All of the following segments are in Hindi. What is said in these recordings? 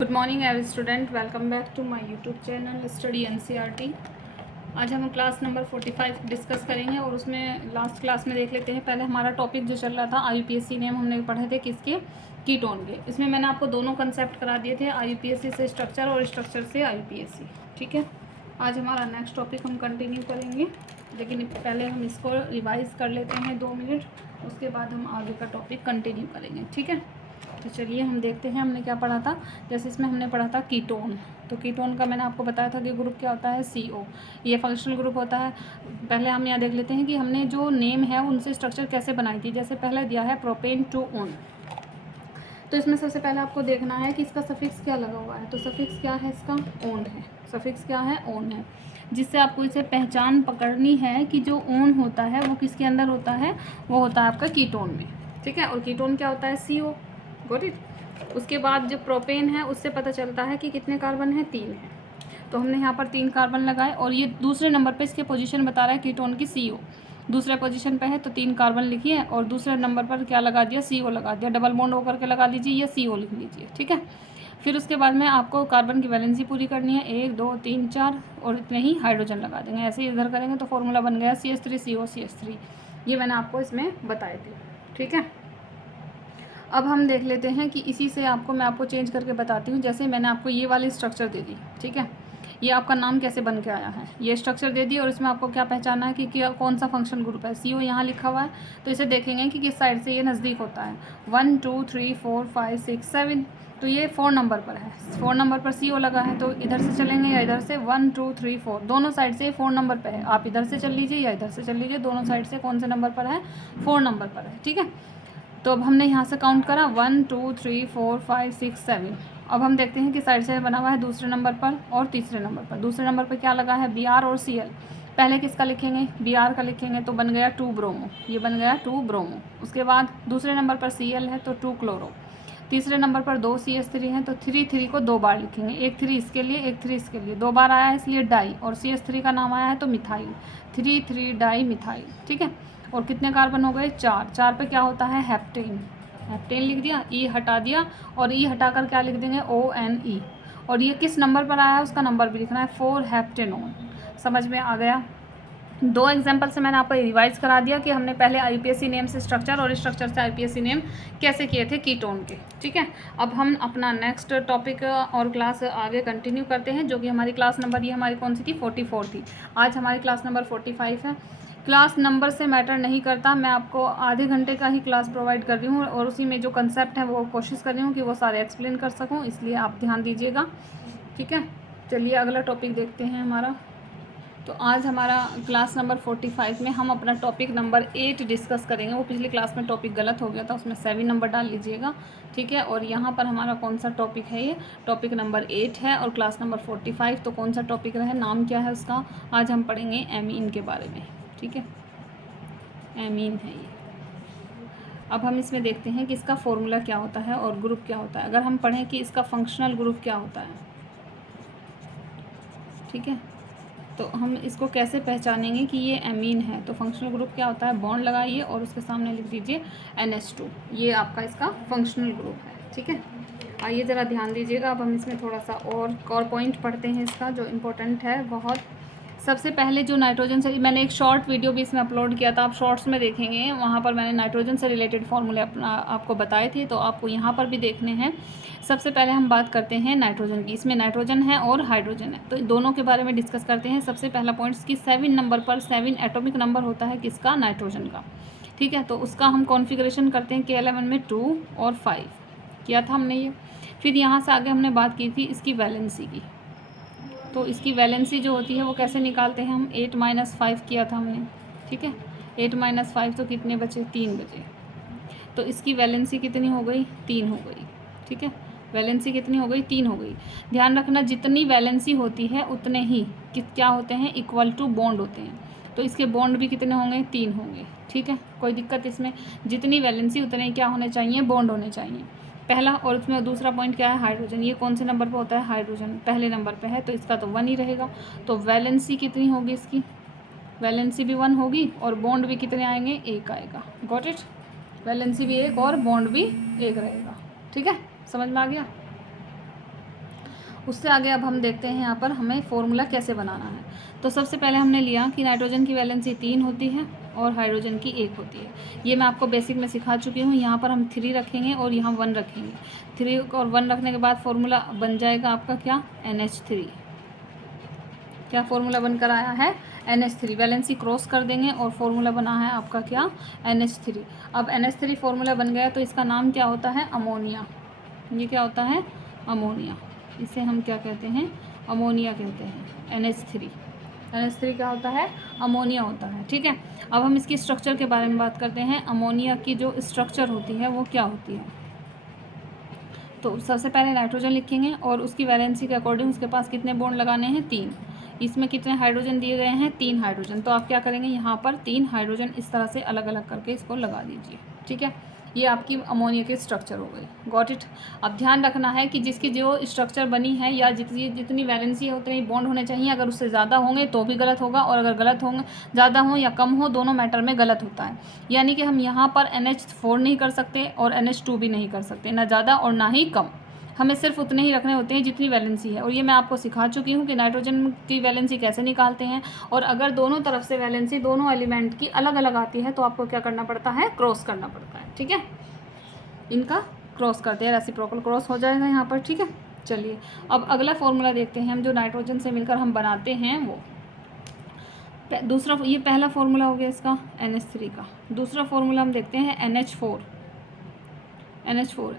Good morning every student, welcome back to my YouTube channel study NCERT. आज हम क्लास नंबर 45 डिस्कस करेंगे और उसमें लास्ट क्लास में देख लेते हैं। पहले हमारा टॉपिक जो चल रहा था आईयूपीएससी नेम हमने पढ़े थे किसके, कीटोन के। इसमें मैंने आपको दोनों कंसेप्ट करा दिए थे, आईयूपीएससी से स्ट्रक्चर और स्ट्रक्चर से आईयूपीएससी। ठीक है, आज हमारा नेक्स्ट टॉपिक हम कंटिन्यू करेंगे, लेकिन पहले हम इसको रिवाइज कर लेते हैं 2 मिनट, उसके बाद हम आगे का टॉपिक कंटिन्यू करेंगे। ठीक है, तो चलिए हम देखते हैं हमने क्या पढ़ा था। जैसे इसमें हमने पढ़ा था कीटोन, तो कीटोन का मैंने आपको बताया था कि ग्रुप क्या होता है, CO। ये फंक्शनल ग्रुप होता है। पहले हम यहाँ देख लेते हैं कि हमने जो नेम है उनसे स्ट्रक्चर कैसे बनाई थी। जैसे पहले दिया है प्रोपेन टू ओन, तो इसमें सबसे पहले आपको देखना है कि इसका सफिक्स क्या लगा हुआ है। तो सफिक्स क्या है इसका, ओन है। सफिक्स क्या है, ओन है, जिससे आपको इसे पहचान पकड़नी है कि जो ओन होता है वो किसके अंदर होता है, वो होता है आपका कीटोन में। ठीक है, और कीटोन क्या होता है, CO। Got it. उसके बाद जो प्रोपेन है उससे पता चलता है कि कितने कार्बन है, 3 है। तो हमने यहाँ पर 3 कार्बन लगाए और ये दूसरे नंबर पे इसके पोजीशन बता रहा है कीटोन की, CO दूसरे पोजीशन पे है, तो 3 कार्बन लिखिए और दूसरे नंबर पर क्या लगा दिया, CO लगा दिया। डबल बॉन्ड होकर के लगा लीजिए, ये CO लिख लीजिए। ठीक है, फिर उसके बाद में आपको कार्बन की वैलेंसी पूरी करनी है, 1 2 3 4, और इतने ही हाइड्रोजन लगा देंगे। ऐसे ही इधर करेंगे तो फॉर्मूला बन गया CH3CO ये मैंने आपको इसमें बताए थे। ठीक है, अब हम देख लेते हैं कि इसी से मैं आपको चेंज करके बताती हूँ। जैसे मैंने आपको ये वाली स्ट्रक्चर दे दी, ठीक है, ये आपका नाम कैसे बन के आया है, ये स्ट्रक्चर दे दी, और इसमें आपको क्या पहचाना है कि कौन सा फंक्शन ग्रुप है। CO यहाँ लिखा हुआ है, तो इसे देखेंगे कि किस साइड से ये नज़दीक होता है। 1 2 3 4 5 6 7, तो ये 4 नंबर पर है। 4 नंबर पर CO लगा है, तो इधर से चलेंगे या इधर से, 1 2 3 4 दोनों साइड से 4 नंबर पर है। आप इधर से चल लीजिए या इधर से चल लीजिए, दोनों साइड से कौन से नंबर पर है, 4 नंबर पर है। ठीक है, तो अब हमने यहाँ से काउंट करा 1 2 3 4 5 6 7। अब हम देखते हैं कि साइड से बना हुआ है दूसरे नंबर पर और तीसरे नंबर पर। दूसरे नंबर पर क्या लगा है, Br और Cl। पहले किसका लिखेंगे, Br का लिखेंगे, तो बन गया 2 ब्रोमो, ये बन गया 2 ब्रोमो। उसके बाद दूसरे नंबर पर Cl है, तो 2 क्लोरो। तीसरे नंबर पर 2 CH3 हैं, तो 3 को 2 बार लिखेंगे, एक 3 इसके लिए, एक 3 इसके लिए, 2 बार आया है इसलिए डाई, और CH3 का नाम आया है तो मिथाइल, 3 डाई मिथाइल। ठीक है, और कितने कार्बन हो गए, 4। 4 पे क्या होता है, हेप्टेन। हेप्टेन लिख दिया, E हटा दिया, और E हटाकर क्या लिख देंगे, ONE। और ये किस नंबर पर आया है उसका नंबर भी लिखना है, 4 हेप्टेनोन। समझ में आ गया। 2 एग्जाम्पल से मैंने आपको रिवाइज करा दिया कि हमने पहले आईयूपीएससी नेम से स्ट्रक्चर और स्ट्रक्चर से आईयूपीएससी नेम कैसे किए थे कीटोन के। ठीक है, अब हम अपना नेक्स्ट टॉपिक और क्लास आगे कंटिन्यू करते हैं, जो कि हमारी क्लास नंबर, ये हमारी कौन सी थी, 44 थी। आज हमारी क्लास नंबर 45 है। क्लास नंबर से मैटर नहीं करता, मैं आपको आधे घंटे का ही क्लास प्रोवाइड कर रही हूँ, और उसी में जो कंसेप्ट है वो कोशिश कर रही हूँ कि वो सारे एक्सप्लेन कर सकूँ, इसलिए आप ध्यान दीजिएगा। ठीक है, चलिए अगला टॉपिक देखते हैं हमारा। तो आज हमारा क्लास नंबर 45 में हम अपना टॉपिक नंबर 8 डिस्कस करेंगे। वो पिछली क्लास में टॉपिक गलत हो गया था, उसमें 7 नंबर डाल लीजिएगा। ठीक है, और यहाँ पर हमारा कौन सा टॉपिक है, ये टॉपिक नंबर 8 है, और क्लास नंबर 45। तो कौन सा टॉपिक रहे, नाम क्या है उसका, आज हम पढ़ेंगे एमीन के बारे में। ठीक है, एमीन है ये। अब हम इसमें देखते हैं कि इसका फॉर्मूला क्या होता है और ग्रुप क्या होता है। अगर हम पढ़ें कि इसका फंक्शनल ग्रुप क्या होता है, ठीक है, तो हम इसको कैसे पहचानेंगे कि ये एमीन है। तो फंक्शनल ग्रुप क्या होता है, बॉन्ड लगाइए और उसके सामने लिख दीजिए NH2, ये आपका इसका फंक्शनल ग्रुप है। ठीक है, आइए ज़रा ध्यान दीजिएगा। अब हम इसमें थोड़ा सा और पॉइंट पढ़ते हैं इसका, जो इम्पोर्टेंट है बहुत। सबसे पहले जो नाइट्रोजन से, मैंने एक शॉर्ट वीडियो भी इसमें अपलोड किया था, आप शॉर्ट्स में देखेंगे, वहाँ पर मैंने नाइट्रोजन से रिलेटेड फार्मूले आपको बताए थे, तो आपको यहाँ पर भी देखने हैं। सबसे पहले हम बात करते हैं नाइट्रोजन की। इसमें नाइट्रोजन है और हाइड्रोजन है, तो दोनों के बारे में डिस्कस करते हैं। सबसे पहला पॉइंट कि 7 नंबर पर 7 एटॉमिक नंबर होता है किसका, नाइट्रोजन का। ठीक है, तो उसका हम कॉन्फ़िगरेशन करते हैं K11 में 2 और 5 किया था हमने ये। फिर यहाँ से आगे हमने बात की थी इसकी वैलेंसी की। तो इसकी वैलेंसी जो होती है वो कैसे निकालते हैं हम, 8 - 5 किया था हमने। ठीक है, 8 - 5 तो कितने बचे, 3 बचे। तो इसकी वैलेंसी कितनी हो गई, 3 हो गई। ठीक है, वैलेंसी कितनी हो गई, 3 हो गई। ध्यान रखना, जितनी वैलेंसी होती है उतने ही क्या होते हैं, इक्वल टू बॉन्ड होते हैं। तो इसके बॉन्ड भी कितने होंगे, 3 होंगे। ठीक है, कोई दिक्कत इसमें, जितनी वैलेंसी उतने ही क्या होने चाहिए, बॉन्ड होने चाहिए, पहला। और उसमें दूसरा पॉइंट क्या है, हाइड्रोजन। ये कौन से नंबर पर होता है, हाइड्रोजन पहले नंबर पे है, तो इसका तो 1 ही रहेगा। तो वैलेंसी कितनी होगी इसकी, वैलेंसी भी 1 होगी, और बॉन्ड भी कितने आएंगे, 1 आएगा। गॉट इट, वैलेंसी भी 1 और बॉन्ड भी 1 रहेगा। ठीक है, समझ में आ गया। उससे आगे अब हम देखते हैं यहाँ पर हमें फॉर्मूला कैसे बनाना है। तो सबसे पहले हमने लिया कि नाइट्रोजन की वैलेंसी 3 होती है और हाइड्रोजन की 1 होती है। ये मैं आपको बेसिक में सिखा चुकी हूँ। यहाँ पर हम 3 रखेंगे और यहाँ 1 रखेंगे। 3 और 1 रखने के बाद फॉर्मूला बन जाएगा आपका क्या, NH3। क्या फॉर्मूला बनकर आया है, NH3। वैलेंसी क्रॉस कर देंगे और फॉर्मूला बना है आपका क्या, NH3। अब NH3 फॉर्मूला बन गया तो इसका नाम क्या होता है, अमोनिया। ये क्या होता है, अमोनिया। इसे हम क्या कहते हैं, अमोनिया कहते हैं, NH3। NH3 क्या होता है, अमोनिया होता है। ठीक है, अब हम इसकी स्ट्रक्चर के बारे में बात करते हैं। अमोनिया की जो स्ट्रक्चर होती है वो क्या होती है। तो सबसे पहले नाइट्रोजन लिखेंगे और उसकी वैलेंसी के अकॉर्डिंग उसके पास कितने बॉन्ड लगाने हैं, 3। इसमें कितने हाइड्रोजन दिए गए हैं, 3 हाइड्रोजन। तो आप क्या करेंगे, यहाँ पर 3 हाइड्रोजन इस तरह से अलग अलग करके इसको लगा दीजिए। ठीक है, ये आपकी अमोनिया की स्ट्रक्चर हो गई। Got it. अब ध्यान रखना है कि जिसकी जो स्ट्रक्चर बनी है या जितनी वैलेंसी है उतने ही बॉन्ड होने चाहिए। अगर उससे ज़्यादा होंगे तो भी गलत होगा, और अगर गलत होंगे, ज़्यादा हो या कम हो, दोनों मैटर में गलत होता है। यानी कि हम यहाँ पर NH4 नहीं कर सकते और NH2 भी नहीं कर सकते, ना ज़्यादा और ना ही कम। हमें सिर्फ उतने ही रखने होते हैं जितनी वैलेंसी है। और ये मैं आपको सिखा चुकी हूँ कि नाइट्रोजन की वैलेंसी कैसे निकालते हैं। और अगर दोनों तरफ से वैलेंसी दोनों एलिमेंट की अलग अलग आती है तो आपको क्या करना पड़ता है, क्रॉस करना पड़ता है। ठीक है, इनका क्रॉस करते हैं, रेसिप्रोकल क्रॉस हो जाएगा यहाँ पर। ठीक है, चलिए अब अगला फॉर्मूला देखते हैं हम, जो नाइट्रोजन से मिलकर हम बनाते हैं वो दूसरा। ये पहला फॉर्मूला हो गया इसका NH3 का। दूसरा फॉर्मूला हम देखते हैं NH4।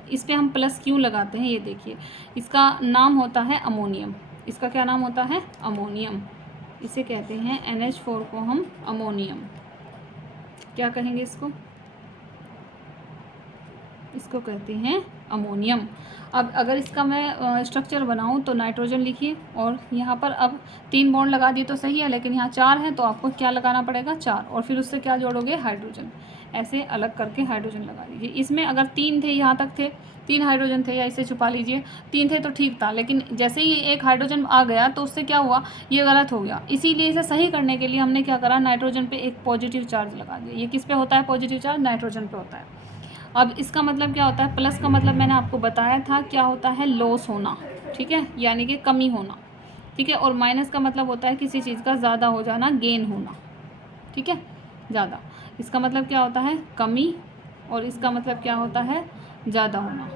इस पर हम प्लस क्यों लगाते हैं, ये देखिए। इसका नाम होता है अमोनियम। इसका क्या नाम होता है, अमोनियम। इसे कहते हैं NH4 को हम अमोनियम क्या कहेंगे, इसको कहते हैं अमोनियम। अब अगर इसका मैं स्ट्रक्चर बनाऊं तो नाइट्रोजन लिखिए और यहाँ पर अब 3 बॉन्ड लगा दिए तो सही है, लेकिन यहाँ 4 हैं तो आपको क्या लगाना पड़ेगा, 4। और फिर उससे क्या जोड़ोगे, हाइड्रोजन। ऐसे अलग करके हाइड्रोजन लगा दीजिए। इसमें अगर 3 थे, यहाँ तक थे 3 हाइड्रोजन थे, या इसे छुपा लीजिए, 3 थे तो ठीक था, लेकिन जैसे ही एक हाइड्रोजन आ गया तो उससे क्या हुआ, ये गलत हो गया। इसीलिए इसे सही करने के लिए हमने क्या करा, नाइट्रोजन पे एक पॉजिटिव चार्ज लगा दिया। ये किस पे होता है पॉजिटिव चार्ज, नाइट्रोजन पे होता है। अब इसका मतलब क्या होता है, प्लस का मतलब मैंने आपको बताया था क्या होता है, लॉस होना। ठीक है, यानी कि कमी होना। ठीक है, और माइनस का मतलब होता है किसी चीज़ का ज़्यादा हो जाना, गेन होना। ठीक है, ज़्यादा। इसका मतलब क्या होता है, कमी, और इसका मतलब क्या होता है, ज़्यादा होना।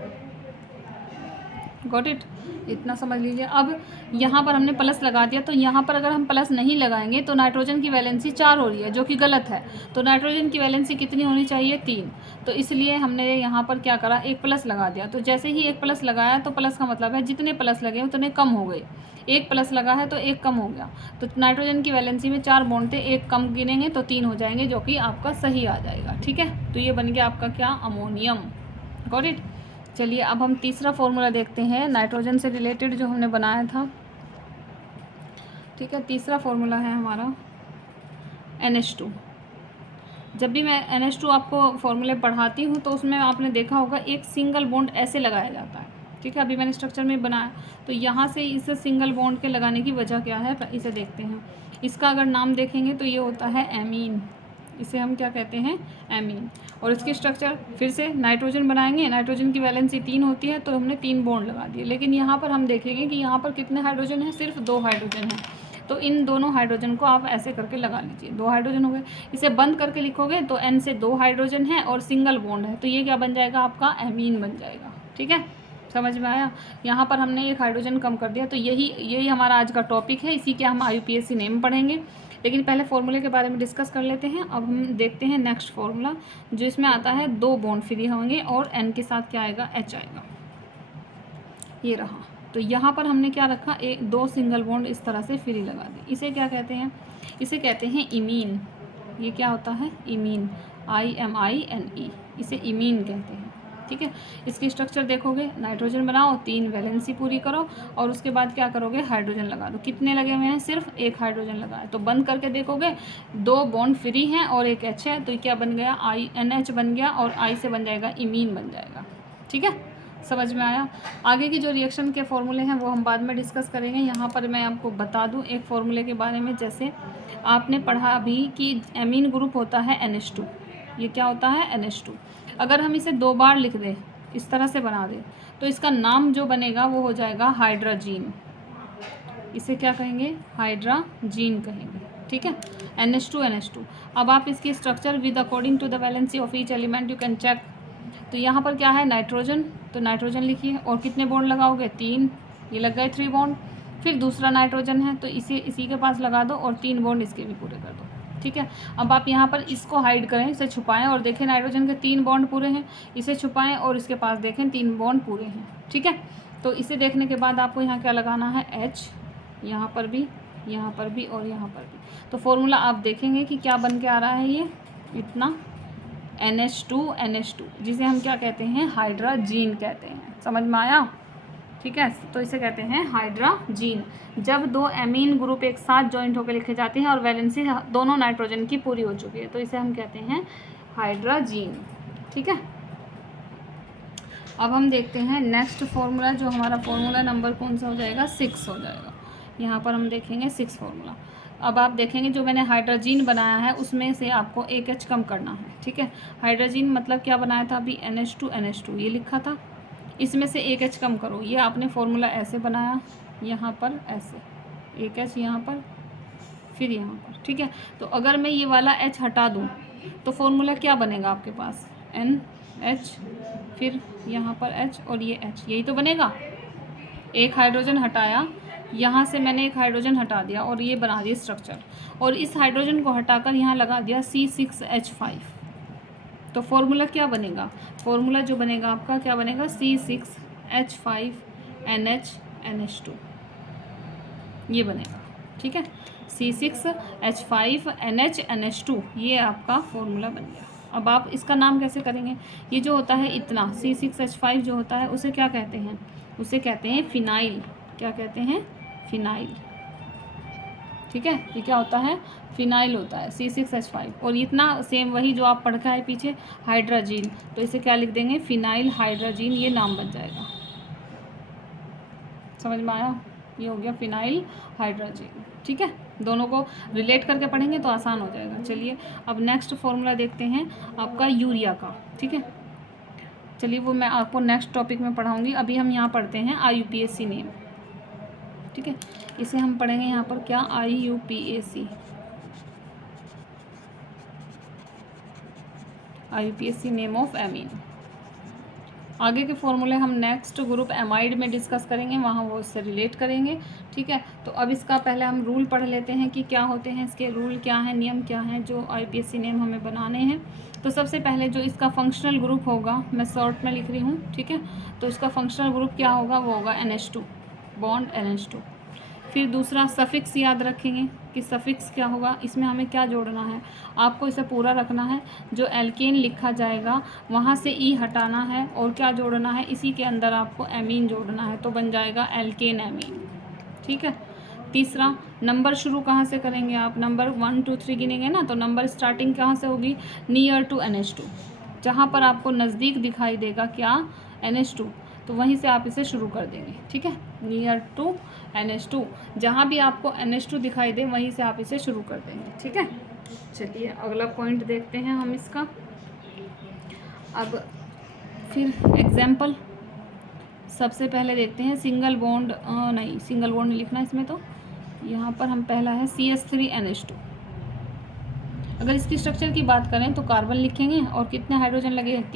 गॉट इट, इतना समझ लीजिए। अब यहाँ पर हमने प्लस लगा दिया, तो यहाँ पर अगर हम प्लस नहीं लगाएंगे तो नाइट्रोजन की वैलेंसी 4 हो रही है, जो कि गलत है। तो नाइट्रोजन की वैलेंसी कितनी होनी चाहिए, 3। तो इसलिए हमने यहाँ पर क्या करा, एक प्लस लगा दिया। तो जैसे ही एक प्लस लगाया तो प्लस का मतलब है जितने प्लस लगे उतने कम हो गए। एक प्लस लगा है तो एक कम हो गया। तो नाइट्रोजन की वैलेंसी में 4 बॉन्ड थे, एक कम गिनेंगे तो 3 हो जाएंगे, जो कि आपका सही आ जाएगा। ठीक है, तो ये बन गया आपका क्या, अमोनियम। Got it. चलिए अब हम तीसरा फॉर्मूला देखते हैं नाइट्रोजन से रिलेटेड, जो हमने बनाया था। ठीक है, तीसरा फॉर्मूला है हमारा NH2। जब भी मैं NH2 आपको फॉर्मूले पढ़ाती हूँ तो उसमें आपने देखा होगा एक सिंगल बॉन्ड ऐसे लगाया जाता है। ठीक है, अभी मैंने स्ट्रक्चर में बनाया तो यहाँ से इसे सिंगल बॉन्ड के लगाने की वजह क्या है, इसे देखते हैं। इसका अगर नाम देखेंगे तो ये होता है एमीन। इसे हम क्या कहते हैं, एमीन। और इसकी स्ट्रक्चर फिर से नाइट्रोजन बनाएंगे। नाइट्रोजन की वैलेंसी 3 होती है तो हमने 3 बॉन्ड लगा दिए, लेकिन यहाँ पर हम देखेंगे कि यहाँ पर कितने हाइड्रोजन हैं, सिर्फ 2 हाइड्रोजन हैं। तो इन दोनों हाइड्रोजन को आप ऐसे करके लगा लीजिए, 2 हाइड्रोजन हो गए। इसे बंद करके लिखोगे तो N से 2 हाइड्रोजन है और सिंगल बॉन्ड है, तो ये क्या बन जाएगा, आपका एमीन बन जाएगा। ठीक है, समझ में आया। यहाँ पर हमने एक हाइड्रोजन कम कर दिया। तो यही हमारा आज का टॉपिक है, इसी के हम IUPAC नेम पढ़ेंगे। लेकिन पहले फॉर्मूले के बारे में डिस्कस कर लेते हैं। अब हम देखते हैं नेक्स्ट फॉर्मूला, जो इसमें आता है 2 बॉन्ड फ्री होंगे और N के साथ क्या आएगा, H आएगा। ये रहा। तो यहाँ पर हमने क्या रखा, 2 सिंगल बॉन्ड इस तरह से फ्री लगा दी। इसे क्या कहते हैं, इसे कहते हैं इमीन। ये क्या होता है, इमीन, IMINE, इसे इमीन कहते हैं। ठीक है, इसकी स्ट्रक्चर देखोगे, नाइट्रोजन बनाओ, 3 वैलेंसी पूरी करो और उसके बाद क्या करोगे, हाइड्रोजन लगा दो। कितने लगे हुए हैं, सिर्फ 1 हाइड्रोजन लगा है। तो बंद करके देखोगे 2 बॉन्ड फ्री हैं और एक H है, तो क्या बन गया, NH बन गया और I से बन जाएगा इमीन बन जाएगा। ठीक है, समझ में आया। आगे की जो रिएक्शन के फॉर्मूले हैं वो हम बाद में डिस्कस करेंगे। यहाँ पर मैं आपको बता दूँ एक फॉर्मूले के बारे में, जैसे आपने पढ़ा अभी कि एमीन ग्रुप होता है NH2। ये क्या होता है, NH2। अगर हम इसे 2 बार लिख दें, इस तरह से बना दें, तो इसका नाम जो बनेगा वो हो जाएगा हाइड्रोजीन। इसे क्या कहेंगे, हाइड्राजीन कहेंगे, ठीक है। NH2 अब आप इसकी structure with according to the valency of each element you can check. तो यहाँ पर क्या है, नाइट्रोजन, तो नाइट्रोजन लिखिए और कितने बॉन्ड लगाओगे, 3, ये लग गए 3 बॉन्ड। फिर दूसरा नाइट्रोजन है तो इसी के पास लगा दो और 3 बॉन्ड इसके भी पूरे कर दो, ठीक है। अब आप यहाँ पर इसको हाइड करें, इसे छुपाएं और देखें नाइट्रोजन के 3 बॉन्ड पूरे हैं, इसे छुपाएं और इसके पास देखें 3 बॉन्ड पूरे हैं, ठीक है। तो इसे देखने के बाद आपको यहाँ क्या लगाना है, H, यहाँ पर भी, यहाँ पर भी और यहाँ पर भी। तो फॉर्मूला आप देखेंगे कि क्या बन के आ रहा है, ये इतना NH2 जिसे हम क्या कहते हैं, हाइड्राजीन कहते हैं। समझ में आया, ठीक है। तो इसे कहते हैं हाइड्राजीन। जब 2 एमीन ग्रुप एक साथ जॉइंट होकर लिखे जाते हैं और वैलेंसी दोनों नाइट्रोजन की पूरी हो चुकी है तो इसे हम कहते हैं हाइड्राजीन, ठीक है। अब हम देखते हैं नेक्स्ट फार्मूला, जो हमारा फार्मूला नंबर कौन सा हो जाएगा, 6 हो जाएगा। यहाँ पर हम देखेंगे 6 फार्मूला। अब आप देखेंगे जो मैंने हाइड्राजीन बनाया है उसमें से आपको एक H कम करना है, ठीक है। हाइड्राजीन मतलब क्या बनाया था अभी, NH2 ये लिखा था, इसमें से एक H कम करो। ये आपने फार्मूला ऐसे बनाया, यहाँ पर ऐसे एक H यहाँ पर, फिर यहाँ पर, ठीक है। तो अगर मैं ये वाला H हटा दूँ तो फार्मूला क्या बनेगा आपके पास, NH, फिर यहाँ पर H और ये H, यही तो बनेगा। एक हाइड्रोजन हटाया, यहाँ से मैंने एक हाइड्रोजन हटा दिया और ये बना दिया स्ट्रक्चर, और इस हाइड्रोजन को हटाकर यहाँ लगा दिया C6H5। तो फॉर्मूला क्या बनेगा, फॉर्मूला जो बनेगा आपका क्या बनेगा, C6H5NH2 ये बनेगा, ठीक है। C6H5NH2 ये आपका फॉर्मूला बन गया। अब आप इसका नाम कैसे करेंगे, ये जो होता है इतना C6H5 जो होता है उसे क्या कहते हैं, उसे कहते हैं फिनाइल। क्या कहते हैं, फिनाइल, ठीक है। ये क्या होता है, फिनाइल होता है C6H5। और इतना सेम वही जो आप पढ़ के आए पीछे, हाइड्राजीन, तो इसे क्या लिख देंगे, फिनाइल हाइड्राजीन, ये नाम बन जाएगा। समझ में आया, ये हो गया फिनाइल हाइड्राजीन, ठीक है। दोनों को रिलेट करके पढ़ेंगे तो आसान हो जाएगा। चलिए अब नेक्स्ट फॉर्मूला देखते हैं आपका यूरिया का, ठीक है। चलिए वो मैं आपको नेक्स्ट टॉपिक में पढ़ाऊँगी, अभी हम यहाँ पढ़ते हैं IUPAC नेम, ठीक है। इसे हम पढ़ेंगे यहाँ पर क्या, IUPAC नेम ऑफ एमीन। आगे के फॉर्मूले हम नेक्स्ट ग्रुप एमाइड में डिस्कस करेंगे, वहाँ वो इससे रिलेट करेंगे, ठीक है। तो अब इसका पहले हम रूल पढ़ लेते हैं कि क्या होते हैं इसके रूल, क्या हैं नियम, क्या हैं जो IUPAC नेम हमें बनाने हैं। तो सबसे पहले जो इसका फंक्शनल ग्रुप होगा, मैं शॉर्ट में लिख रही हूँ, ठीक है। तो उसका फंक्शनल ग्रुप क्या होगा, वो होगा NH2 बॉन्ड NH2। फिर दूसरा सफिक्स याद रखेंगे कि सफिक्स क्या होगा, इसमें हमें क्या जोड़ना है, आपको इसे पूरा रखना है। जो एल्केन लिखा जाएगा वहाँ से ई हटाना है और क्या जोड़ना है, इसी के अंदर आपको एमीन जोड़ना है, तो बन जाएगा एल्केन एमीन, ठीक है। तीसरा नंबर शुरू कहाँ से करेंगे आप, नंबर 1 2 3 गिनेंगे ना, तो नंबर स्टार्टिंग कहाँ से होगी, नियर टू NH2, जहाँ पर आपको नज़दीक दिखाई देगा क्या, NH2, तो वहीं से आप इसे शुरू कर देंगे, ठीक है। नियर टू NH2, जहाँ भी आपको NH2 दिखाई दे वहीं से आप इसे शुरू कर देंगे, ठीक है। चलिए अगला पॉइंट देखते हैं हम इसका। अब फिर एग्जाम्पल सबसे पहले देखते हैं सिंगल बॉन्ड, नहीं सिंगल बॉन्ड नहीं लिखना इसमें, तो यहाँ पर हम पहला है CH3NH2। अगर इसकी स्ट्रक्चर की बात करें तो कार्बन लिखेंगे और कितने हाइड्रोजन लगे हैं,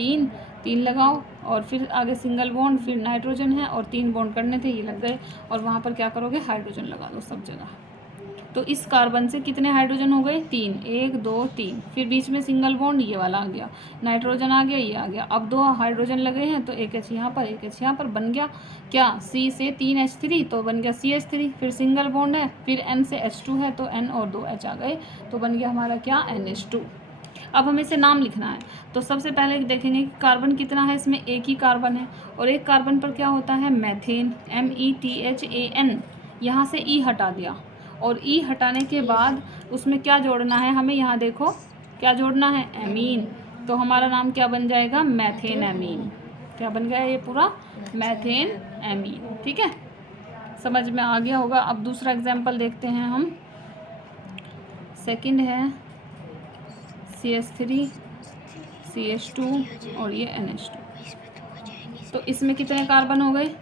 3 लगाओ, और फिर आगे सिंगल बॉन्ड, फिर नाइट्रोजन है और 3 बॉन्ड करने थे, ये लग गए, और वहाँ पर क्या करोगे, हाइड्रोजन लगा दो सब जगह। तो इस कार्बन से कितने हाइड्रोजन हो गए, 3, 1 2 3, फिर बीच में सिंगल बॉन्ड ये वाला आ गया, नाइट्रोजन आ गया, ये आ गया। अब 2 हाइड्रोजन लगे हैं तो एक H यहाँ पर, एक H यहाँ पर, बन गया क्या, C से 3H3 तो बन गया CH3, फिर सिंगल बॉन्ड है, फिर N से H2 है तो N और 2 H आ गए, तो बन गया हमारा क्या, NH2। अब हमें इसे नाम लिखना है, तो सबसे पहले देखेंगे कि कार्बन कितना है, इसमें एक ही कार्बन है, और एक कार्बन पर क्या होता है, मैथेन, METHAN, यहाँ से E हटा दिया, और E हटाने के बाद उसमें क्या जोड़ना है हमें, यहाँ देखो क्या जोड़ना है, एमीन, तो हमारा नाम क्या बन जाएगा, मैथेन एमीन। क्या बन गया ये पूरा, मैथेन एमीन, ठीक है। समझ में आ गया होगा। अब दूसरा एग्जाम्पल देखते हैं हम, सेकंड है CH3 CH2 और ये NH2। तो इसमें कितने कार्बन हो गए,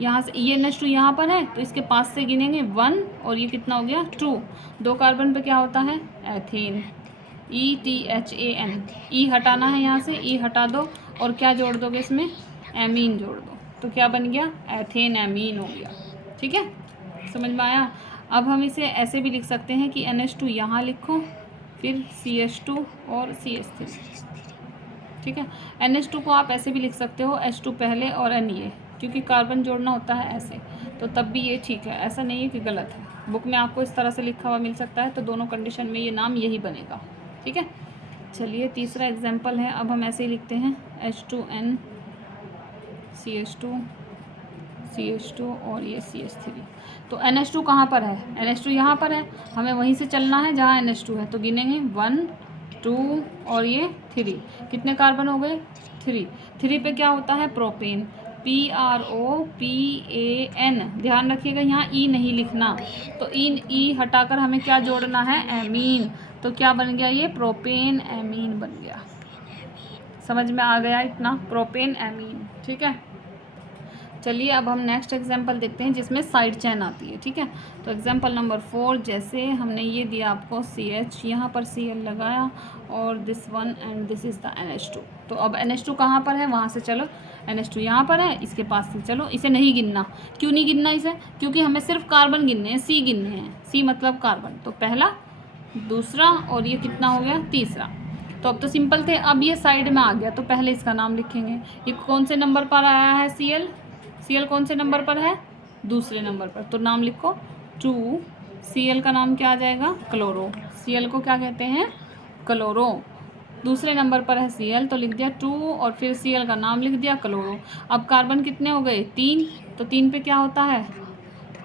यहाँ से ये NH2 यहाँ पर है तो इसके पास से गिनेंगे 1 और ये कितना हो गया 2। 2 कार्बन पे क्या होता है एथेन, ETHAN। ई हटाना है यहाँ से, ई हटा दो और क्या जोड़ दोगे इसमें एमीन जोड़ दो, तो क्या बन गया एथेन एमीन हो गया। ठीक है, समझ में आया। अब हम इसे ऐसे भी लिख सकते हैं कि NH2 यहाँ लिखो, फिर CH2 और CH3। ठीक है, NH2 को आप ऐसे भी लिख सकते हो, H2 पहले और N ये, क्योंकि कार्बन जोड़ना होता है ऐसे, तो तब भी ये ठीक है, ऐसा नहीं है कि गलत है। बुक में आपको इस तरह से लिखा हुआ मिल सकता है, तो दोनों कंडीशन में ये नाम यही बनेगा। ठीक है, चलिए तीसरा एग्जाम्पल है। अब हम ऐसे ही लिखते हैं H2N CH2 CH2 और ये CH3। तो NH2 कहाँ पर है, NH2 यहाँ पर है, हमें वहीं से चलना है जहाँ NH2 है, तो गिनेंगे 1 2 और ये 3। कितने कार्बन हो गए 3। 3 पे क्या होता है प्रोपेन, PROPAN। ध्यान रखिएगा यहाँ ई नहीं लिखना, तो ई हटाकर हमें क्या जोड़ना है एमीन, तो क्या बन गया ये प्रोपेन एमीन बन गया। समझ में आ गया इतना, प्रोपेन एमीन। ठीक है, चलिए अब हम नेक्स्ट एग्जाम्पल देखते हैं जिसमें साइड चेन आती है। ठीक है, तो एग्जाम्पल नंबर 4, जैसे हमने ये दिया आपको CH, यहाँ पर Cl लगाया और this one and this is the NH2। तो अब NH2 कहाँ पर है, वहाँ से चलो, NH2 यहाँ पर है, इसके पास से चलो। इसे नहीं गिनना, क्यों नहीं गिनना इसे, क्योंकि हमें सिर्फ कार्बन गिनने हैं, C गिनने हैं, C मतलब कार्बन। तो पहला, दूसरा और ये कितना हो गया तीसरा। तो अब तो सिंपल थे, अब ये साइड में आ गया तो पहले इसका नाम लिखेंगे। ये कौन से नंबर पर आया है Cl कौन से नंबर पर है दूसरे नंबर पर, तो नाम लिखो 2। Cl का नाम क्या आ जाएगा क्लोरो, Cl को क्या कहते हैं क्लोरो। दूसरे नंबर पर है Cl तो लिख दिया 2 और फिर Cl का नाम लिख दिया क्लोरो। अब कार्बन कितने हो गए 3, तो 3 पे क्या होता है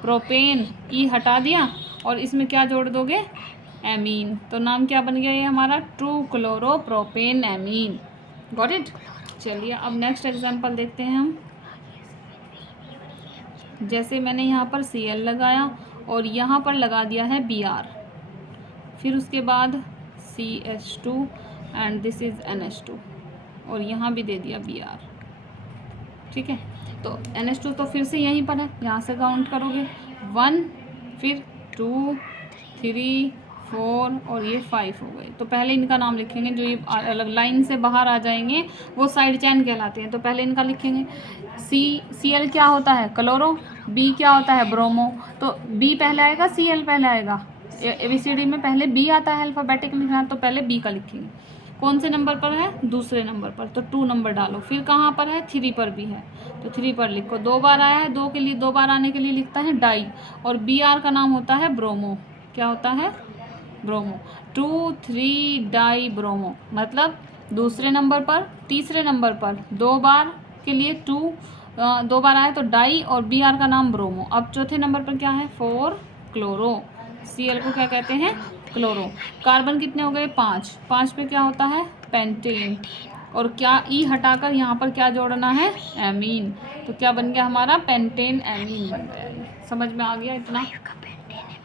प्रोपेन, ई हटा दिया और इसमें क्या जोड़ दोगे एमीन, तो नाम क्या बन गया ये हमारा 2 chloro propane amine. Got it. चलिए अब नेक्स्ट एग्जांपल देखते हैं हम। जैसे मैंने यहाँ पर Cl लगाया और यहाँ पर लगा दिया है Br, फिर उसके बाद CH2 and this is NH2 और यहाँ भी दे दिया Br। ठीक है, तो NH2 तो फिर से यहीं पर है, यहाँ से काउंट करोगे 1 फिर 2 3 4 और ये 5 हो गए। तो पहले इनका नाम लिखेंगे, जो ये अलग लाइन से बाहर आ जाएंगे वो साइड चेन कहलाते हैं। तो पहले इनका लिखेंगे Cl क्या होता है क्लोरो, B क्या होता है ब्रोमो, तो B पहले आएगा Cl पहले आएगा, ABCD में पहले B आता है अल्फ़ाबेटिक लिखना, तो पहले B का लिखेंगे। कौन से नंबर पर है दूसरे नंबर पर, तो 2 नंबर डालो, फिर कहाँ पर है 3 पर भी है तो 3 पर लिखो। 2 बार आया है, 2 के लिए 2 बार आने के लिए लिखता है डाई, और Br का नाम होता है ब्रोमो। क्या होता है ब्रोमो, 2 3 डाई ब्रोमो, मतलब दूसरे नंबर पर तीसरे नंबर पर 2 बार के लिए 2 बार आया तो डाई और Br का नाम ब्रोमो। अब चौथे नंबर पर क्या है 4 क्लोरो, Cl को क्या कहते हैं क्लोरो। कार्बन कितने हो गए 5, 5 पे क्या होता है पेंटेन, और क्या ई हटाकर यहाँ पर क्या जोड़ना है एमीन, तो क्या बन गया हमारा पेंटेन एमीन बन गया। समझ में आ गया इतना।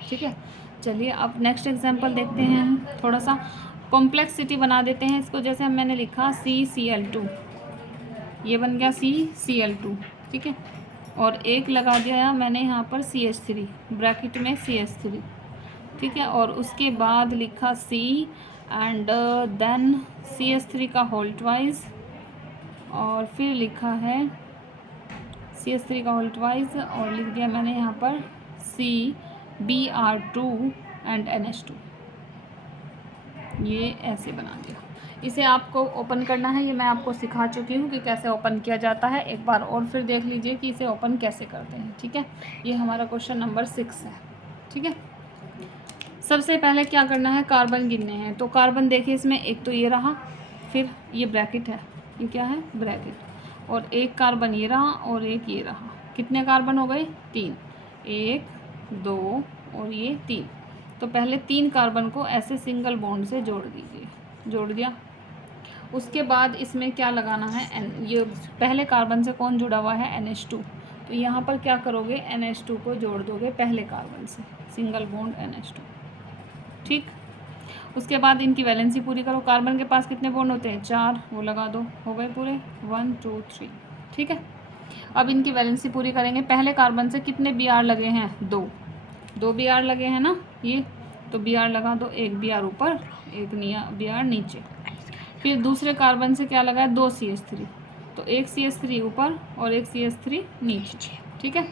ठीक है, चलिए अब नेक्स्ट एग्जांपल देखते हैं हम, थोड़ा सा कॉम्प्लेक्सिटी बना देते हैं इसको। जैसे मैंने लिखा CCl2, ये बन गया CCl2। ठीक है, और एक लगा दिया मैंने यहाँ पर CH3 ब्रैकेट में CH3। ठीक है, और उसके बाद लिखा C एंड देन CH3 का होल ट्वाइस, और फिर लिखा है CH3 का होल ट्वाइस और लिख दिया मैंने यहाँ पर CBr2 एंड NH2। ये ऐसे बना दिया। इसे आपको ओपन करना है, ये मैं आपको सिखा चुकी हूँ कि कैसे ओपन किया जाता है। एक बार और फिर देख लीजिए कि इसे ओपन कैसे करते हैं। ठीक है, ये हमारा क्वेश्चन नंबर 6 है। ठीक है, सबसे पहले क्या करना है कार्बन गिनने हैं। तो कार्बन देखिए इसमें एक तो ये रहा, फिर ये ब्रैकेट है, ये क्या है ब्रैकेट, और एक कार्बन ये रहा और एक ये रहा। कितने कार्बन हो गए 3, 1 2 और ये 3। तो पहले 3 कार्बन को ऐसे सिंगल बॉन्ड से जोड़ दीजिए, जोड़ दिया। उसके बाद इसमें क्या लगाना है N, ये पहले कार्बन से कौन जुड़ा हुआ है NH2, तो यहाँ पर क्या करोगे NH2 को जोड़ दोगे पहले कार्बन से, सिंगल बॉन्ड NH2। ठीक, उसके बाद इनकी वैलेंसी पूरी करो। कार्बन के पास कितने बॉन्ड होते हैं 4, वो लगा दो, हो गए पूरे 1 2 3। ठीक है, अब इनकी वैलेंसी पूरी करेंगे। पहले कार्बन से कितने बी आर लगे हैं? 2 बी आर लगे हैं ना ये, तो बी आर लगा दो, एक बी आर ऊपर, एक बी आर नीचे। फिर दूसरे कार्बन से क्या लगा है? 2 CH3, तो एक CH3 ऊपर और एक CH3 नीचे। ठीक है,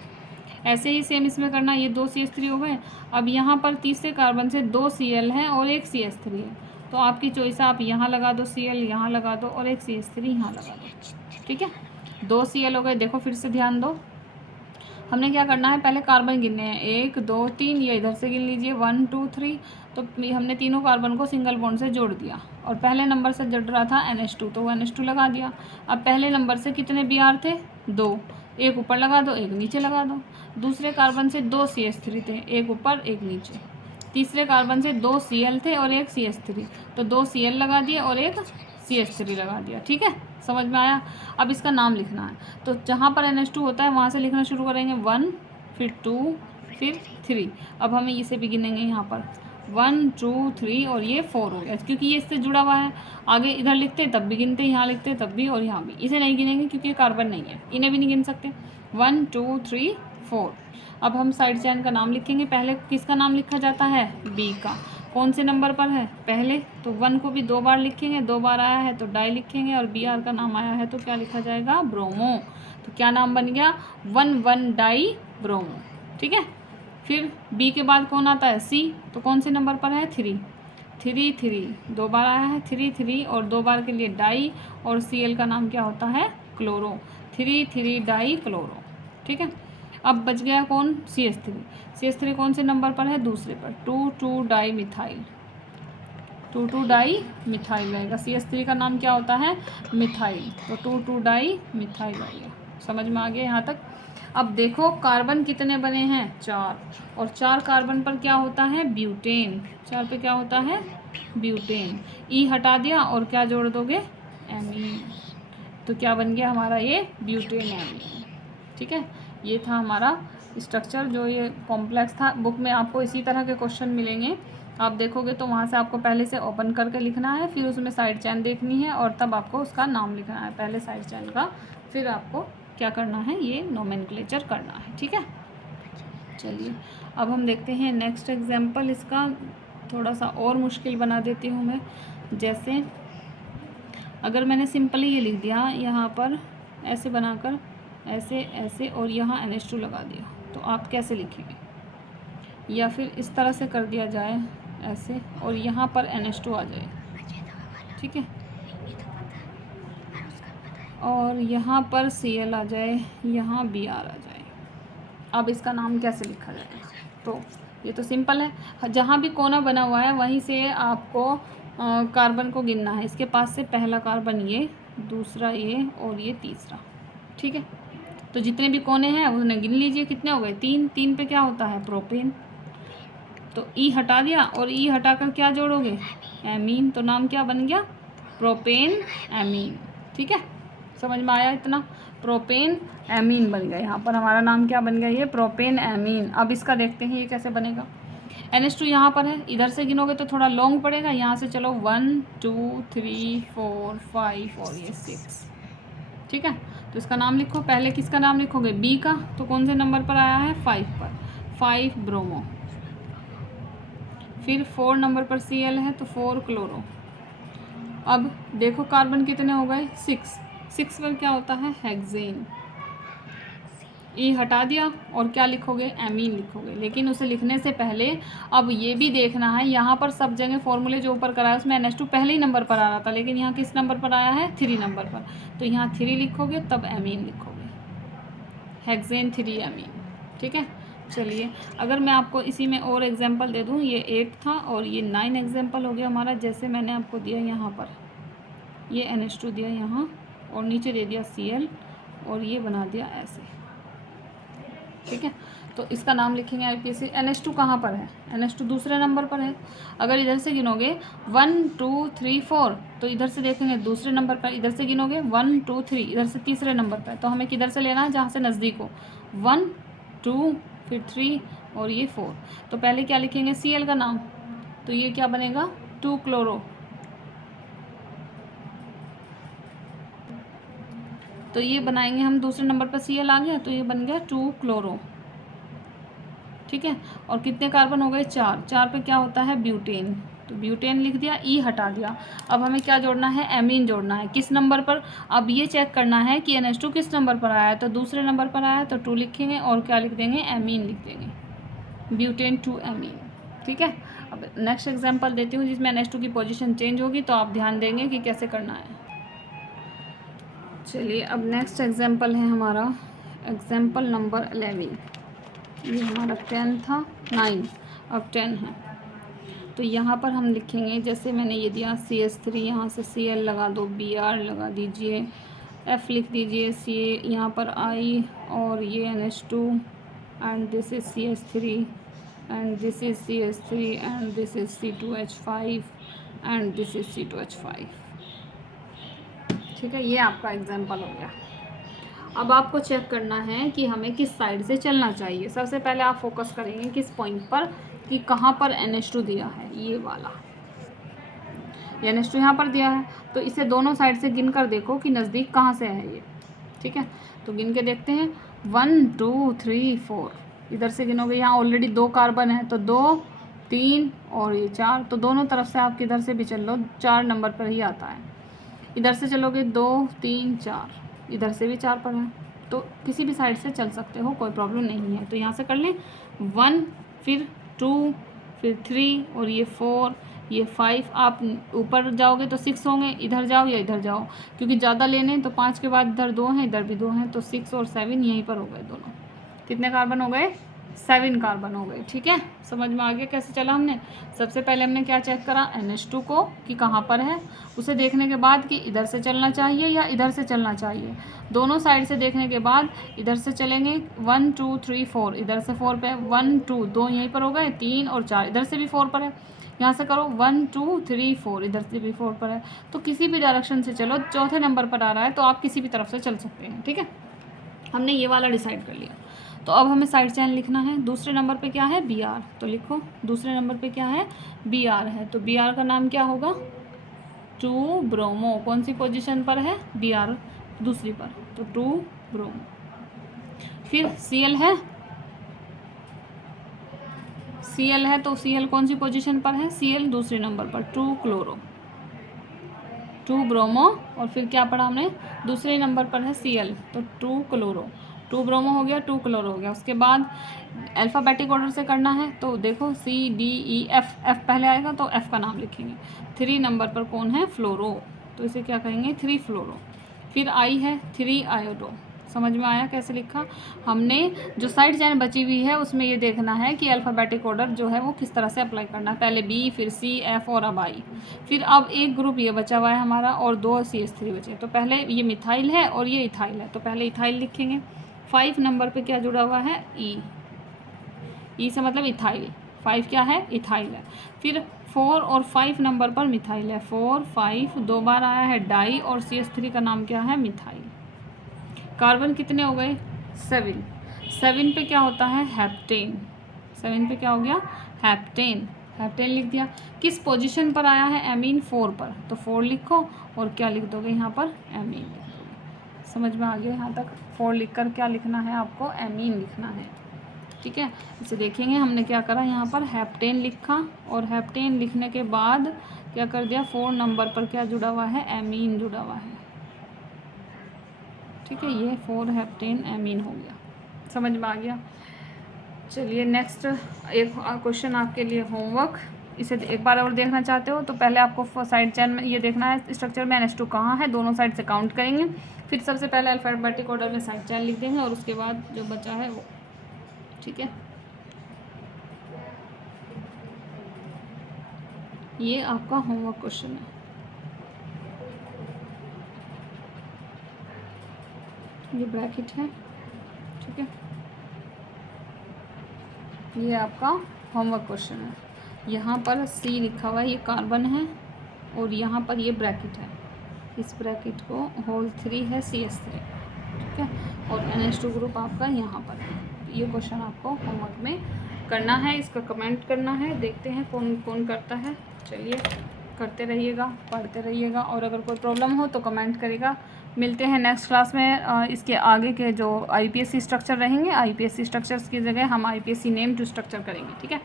ऐसे ही सेम इसमें करना। ये 2 CH3 हो गए। अब यहाँ पर तीसरे कार्बन से 2 Cl हैं और एक CH3 है, तो आपकी चॉइस है, आप यहाँ लगा दो Cl, यहाँ लगा दो और एक CH3 यहाँ लगा दो। ठीक है, 2 Cl हो गए। देखो फिर से ध्यान दो, हमने क्या करना है, पहले कार्बन गिनने हैं, 1 2 3, ये इधर से गिन लीजिए 1 2 3। तो हमने तीनों कार्बन को सिंगल बॉन्ड से जोड़ दिया और पहले नंबर से जड़ रहा था NH2, तो NH2 लगा दिया। अब पहले नंबर से कितने बी आर थे? 2, एक ऊपर लगा दो, एक नीचे लगा दो। दूसरे कार्बन से 2 CH3 थे, एक ऊपर एक नीचे। तीसरे कार्बन से 2 Cl थे और एक CH3, तो 2 Cl लगा दिए और एक CH3 लगा दिया। ठीक है, समझ में आया? अब इसका नाम लिखना है, तो जहाँ पर NH2 होता है वहाँ से लिखना शुरू करेंगे, 1, फिर 2, फिर 3। अब हमें इसे भी गिनेंगे यहाँ पर, 1 2 3 और ये 4 हो गया, क्योंकि ये इससे जुड़ा हुआ है। आगे इधर लिखते तब भी गिनते, यहाँ लिखते तब भी, और यहाँ भी। इसे नहीं गिनेंगे क्योंकि ये कार्बन नहीं है, इन्हें भी नहीं गिन सकते। 1 2 3 4। अब हम साइड चेन का नाम लिखेंगे। पहले किसका नाम लिखा जाता है? बी का। कौन से नंबर पर है? पहले। तो 1 को भी 2 बार लिखेंगे, 2 बार आया है तो डाई लिखेंगे, और बी आर का नाम आया है तो क्या लिखा जाएगा? ब्रोमो। तो क्या नाम बन गया? 1 डाई ब्रोमो। ठीक है, फिर बी के बाद कौन आता है? सी। तो कौन से नंबर पर है? 3 3 2 बार आया है, 3 और 2 बार के लिए डाई, और Cl का नाम क्या होता है? क्लोरो। 3 die chloro. ठीक है, अब बच गया कौन? CH3। CH3 कौन से नंबर पर है? दूसरे पर। 2 डाई मिथाइल, 2 डाई मिथाइल रहेगा। CH3 का नाम क्या होता है? मिथाइल। तो 2 डाई मिथाइल आएगा। समझ में आ गया यहाँ तक? अब देखो कार्बन कितने बने हैं? 4, और 4 कार्बन पर क्या होता है? ब्यूटेन। 4 पे क्या होता है? ब्यूटेन। ई हटा दिया और क्या जोड़ दोगे? एमीन। तो क्या बन गया हमारा? ये ब्यूटेन एमीन। ठीक है, ये था हमारा स्ट्रक्चर, जो ये कॉम्प्लेक्स था। बुक में आपको इसी तरह के क्वेश्चन मिलेंगे, आप देखोगे तो वहाँ से आपको पहले से ओपन करके लिखना है, फिर उसमें साइड चेन देखनी है और तब आपको उसका नाम लिखना है, पहले साइड चेन का, फिर आपको क्या करना है? ये नोमेनक्लेचर करना है। ठीक है, चलिए अब हम देखते हैं नेक्स्ट एग्जाम्पल। इसका थोड़ा सा और मुश्किल बना देती हूँ मैं। जैसे अगर मैंने सिंपली ये लिख दिया यहाँ पर, ऐसे बनाकर, ऐसे ऐसे, और यहाँ NH2 लगा दिया, तो आप कैसे लिखेंगे? या फिर इस तरह से कर दिया जाए ऐसे, और यहाँ पर NH2 आ जाए। ठीक है, और यहाँ पर Cl आ जाए, यहाँ Br आ जाए। अब इसका नाम कैसे लिखा जाए? तो ये तो सिंपल है, जहाँ भी कोना बना हुआ है वहीं से आपको कार्बन को गिनना है। इसके पास से पहला कार्बन ये, दूसरा ये, और ये तीसरा। ठीक है, तो जितने भी कोने हैं उन्हें गिन लीजिए, कितने हो गए? 3। 3 पे क्या होता है? प्रोपेन। तो ई हटा दिया, और ई हटाकर क्या जोड़ोगे? एमीन। तो नाम क्या बन गया? Propane amine. ठीक है, समझ में आया इतना? प्रोपेन एमीन बन गया। यहाँ पर हमारा नाम क्या बन गया? ये प्रोपेन एमीन। अब इसका देखते हैं ये कैसे बनेगा। NH2 यहाँ पर है, इधर से गिनोगे तो थोड़ा लॉन्ग पड़ेगा। यहाँ से चलो 1 2 3 4 5 और ये 6। ठीक है, तो इसका नाम लिखो। पहले किसका नाम लिखोगे? बी का। तो कौन से नंबर पर आया है? 5 पर, 5 ब्रोमो। फिर 4 नंबर पर Cl है तो 4 क्लोरो। अब देखो कार्बन कितने हो गए? 6। 6 पर क्या होता है? हेक्सेन। ई हटा दिया और क्या लिखोगे? एमीन लिखोगे। लेकिन उसे लिखने से पहले अब ये भी देखना है, यहाँ पर सब जगह फॉर्मूले जो ऊपर कराया उसमें NH2 पहले ही नंबर पर आ रहा था, लेकिन यहाँ किस नंबर पर आया है? 3 नंबर पर। तो यहाँ 3 लिखोगे तब एमीन लिखोगे, हेक्सेन 3 एमीन। ठीक है, चलिए अगर मैं आपको इसी में और एग्जाम्पल दे दूँ, ये 8 था और ये 9 एग्जाम्पल हो गया हमारा। जैसे मैंने आपको दिया यहाँ पर, ये NH2 दिया यहाँ, और नीचे दे दिया Cl, और ये बना दिया ऐसे। ठीक है, तो इसका नाम लिखेंगे IPSC। NH2 कहाँ पर है? NH2 दूसरे नंबर पर है। अगर इधर से गिनोगे 1 2 3 4, तो इधर से देखेंगे दूसरे नंबर पर। इधर से गिनोगे 1 2 3, इधर से तीसरे नंबर पर। तो हमें किधर से लेना है? जहाँ से नज़दीक हो। 1 2 फिर 3 और ये 4। तो पहले क्या लिखेंगे? Cl का नाम। तो ये क्या बनेगा? 2 क्लोरो। तो ये बनाएंगे हम, दूसरे नंबर पर Cl आ गया तो ये बन गया 2 क्लोरो, ठीक है। और कितने कार्बन हो गए, 4, 4 पे क्या होता है, ब्यूटेन, तो ब्यूटेन लिख दिया, ई हटा दिया। अब हमें क्या जोड़ना है, एमीन जोड़ना है। किस नंबर पर, अब ये चेक करना है कि NH2 किस नंबर पर आया है, तो दूसरे नंबर पर आया है तो 2 लिखेंगे और क्या लिख देंगे, एमीन लिख देंगे, ब्यूटेन 2 एमीन, ठीक है। अब नेक्स्ट एग्जांपल देती हूँ जिसमें NH2 की पोजीशन चेंज होगी, तो आप ध्यान देंगे कि कैसे करना है। चलिए अब नेक्स्ट एग्जांपल है हमारा एग्जांपल नंबर 11। ये हमारा 10 था, 9, अब 10 है। तो यहाँ पर हम लिखेंगे, जैसे मैंने ये दिया CH3, यहाँ से Cl लगा दो, Br लगा दीजिए, F लिख दीजिए, C यहाँ पर I, और ये NH2 and this is CH3 and this is CH3 and this is C2H5 and this is C2H5, ठीक है। ये आपका एग्जाम्पल हो गया। अब आपको चेक करना है कि हमें किस साइड से चलना चाहिए। सबसे पहले आप फोकस करेंगे किस पॉइंट पर, कि कहाँ पर NH2 दिया है, ये वाला NH2 यहाँ पर दिया है, तो इसे दोनों साइड से गिन कर देखो कि नज़दीक कहाँ से है ये, ठीक है। तो गिन के देखते हैं, 1 2 3 4, इधर से गिनोगे, यहाँ ऑलरेडी 2 कार्बन है तो 2 3 और ये 4, तो दोनों तरफ से आप किधर से भी चल लो 4 नंबर पर ही आता है। इधर से चलोगे 2 3 4, इधर से भी 4 पर है, तो किसी भी साइड से चल सकते हो, कोई प्रॉब्लम नहीं है। तो यहाँ से कर लें 1, फिर 2, फिर 3 और ये 4, ये 5। आप ऊपर जाओगे तो 6 होंगे, इधर जाओ या इधर जाओ, क्योंकि ज़्यादा लेने तो 5 के बाद इधर 2 हैं, इधर भी 2 हैं, तो 6 और 7 यहीं पर हो गए दोनों। कितने कार्बन हो गए, 7 कार्बन हो गए, ठीक है। समझ में आ गया कैसे चला हमने। सबसे पहले हमने क्या चेक करा, NH2 को कि कहाँ पर है, उसे देखने के बाद कि इधर से चलना चाहिए या इधर से चलना चाहिए। दोनों साइड से देखने के बाद इधर से चलेंगे, 1 2 3 4, इधर से 4 पे 1 2, 2 यहीं पर हो गए, 3 और 4, इधर से भी 4 पर है। यहाँ से करो 1 2 3 4, इधर से भी 4 पर है। तो किसी भी डायरेक्शन से चलो, चौथे नंबर पर आ रहा है तो आप किसी भी तरफ से चल सकते हैं, ठीक है। हमने ये वाला डिसाइड कर लिया। तो अब हमें साइड चेन लिखना है। दूसरे नंबर पे क्या है, Br, तो लिखो दूसरे नंबर पे क्या है, Br है, तो Br का नाम क्या होगा, 2 ब्रोमो। कौन सी पोजीशन पर है, Br दूसरी पर, तो 2 ब्रोमो। फिर Cl है, Cl है तो Cl कौन सी पोजीशन पर है, Cl दूसरे नंबर पर, 2 क्लोरो, 2 ब्रोमो। और फिर क्या पढ़ा हमने, दूसरे नंबर पर है Cl, तो 2 क्लोरो, 2 ब्रोमो हो गया, 2 क्लोरो हो गया। उसके बाद अल्फ़ाबेटिक ऑर्डर से करना है, तो देखो C-D-E-F, F पहले आएगा तो F का नाम लिखेंगे। 3 नंबर पर कौन है, फ्लोरो, तो इसे क्या कहेंगे, 3 फ्लोरो। फिर I है, 3 आयोडो। समझ में आया कैसे लिखा हमने। जो साइड चेन बची हुई है उसमें ये देखना है कि अल्फ़ाबेटिक ऑर्डर जो है वो किस तरह से अप्लाई करना है, पहले B, फिर C, F और अब I। फिर अब एक ग्रुप ये बचा हुआ है हमारा और 2 CH3 बचे, तो पहले ये मिथाइल है और ये इथाइल है, तो पहले इथाइल लिखेंगे। 5 नंबर पे क्या जुड़ा हुआ है, ई से मतलब इथाइल, 5 क्या है, इथाइल है। फिर 4 और 5 नंबर पर मिथाइल है, 4 5 2 बार आया है डाई, और CH3 का नाम क्या है, मिथाइल। कार्बन कितने हो गए, 7। 7 पे क्या होता है, हेप्टेन। 7 पे क्या हो गया, हेप्टेन, हेप्टेन लिख दिया। किस पोजीशन पर आया है, एमीन 4 पर, तो 4 लिखो और क्या लिख दोगे यहाँ पर, एमीन लिख दोगे। समझ में आ गया यहाँ तक। 4 लिखकर क्या लिखना है आपको, एमीन लिखना है, ठीक है। इसे देखेंगे हमने क्या करा, यहाँ पर हेप्टेन लिखा, और हेप्टेन लिखने के बाद क्या कर दिया, 4 नंबर पर क्या जुड़ा हुआ है, एमीन जुड़ा हुआ है, ठीक है। ये 4 हेप्टेन एमीन हो गया, समझ में आ गया। चलिए नेक्स्ट एक क्वेश्चन आपके लिए होमवर्क, इसे एक बार और देखना चाहते हो तो पहले आपको साइड चेन में ये देखना है स्ट्रक्चर में NH2 कहाँ है, दोनों साइड से काउंट करेंगे। फिर सबसे पहले अल्फ़ाबेटिक ऑर्डर में साइड चेन लिख देंगे और उसके बाद जो बचा है वो, ठीक है। ये आपका होमवर्क क्वेश्चन है। ये ब्रैकेट है, ठीक है। ये आपका होमवर्क क्वेश्चन है। यहाँ पर C लिखा हुआ है, ये कार्बन है, और यहाँ पर ये ब्रैकेट है, इस ब्रैकेट को होल 3 है CH3, ठीक है। और NH2 ग्रुप आपका यहाँ पर है। ये क्वेश्चन आपको होमवर्क में करना है, इसका कमेंट करना है, देखते हैं कौन कौन करता है। चलिए करते रहिएगा, पढ़ते रहिएगा, और अगर कोई प्रॉब्लम हो तो कमेंट करेगा, मिलते हैं नेक्स्ट क्लास में। इसके आगे के जो IPSC स्ट्रक्चर रहेंगे, IPSC स्ट्रक्चर्स की जगह हम IPSC नेम टू स्ट्रक्चर करेंगे। ठीक है,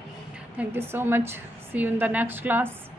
thank you so much, see you in the next class.